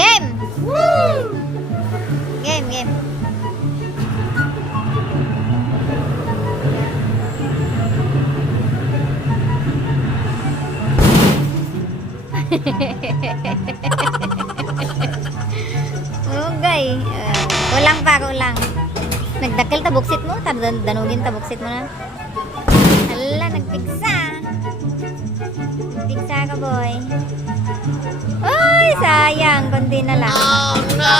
Game! Game, game. Okay. Kulang pa, kulang. Nagdakil tabuksit mo. Danugin tabuksit mo na. Hala, nagpigsa. Nagpigsa ka, boy. Ay, sayang. Kundi na lang. Oh, no!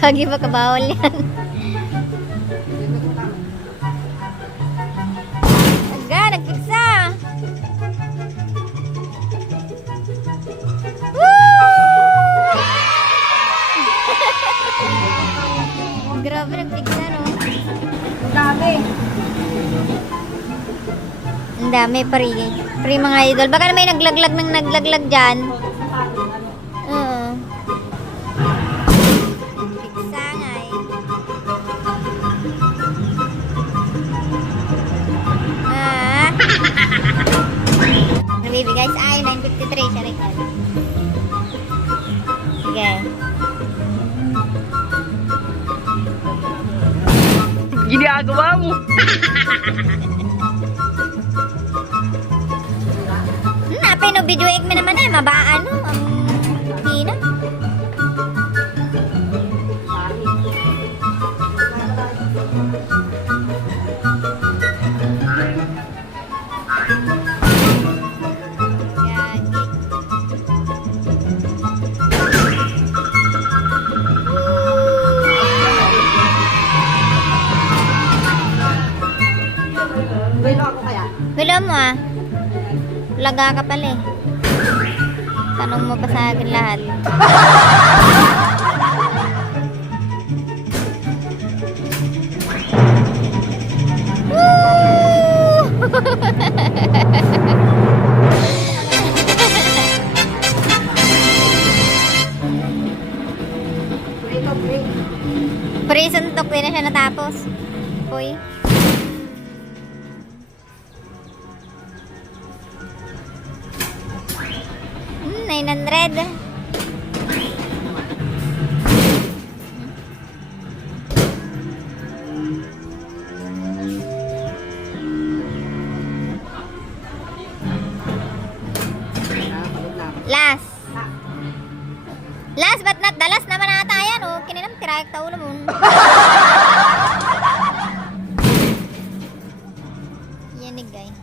Kagi ba kabawal yan? Aga, nagpigsa. Grabe, nagpigsa, no? Ang dami. Ang dami, free mga idol. Baka na may naglaglag dyan. Oo. Pigsa nga eh. Nabibigay sa ay, 953. Siya rin yan. Sige. Ginagawa mo. Napay no video egg naman eh. Mabaan no. Ang hina. Wala mo ah. Laga ka pala eh. Tanong mo pa sa akin lahat. Free suntok din na siya natapos. Uy. 900. Last but not the last naman ata yan, oh. Kininam tirayak ta ulo mo. Yanig, guys.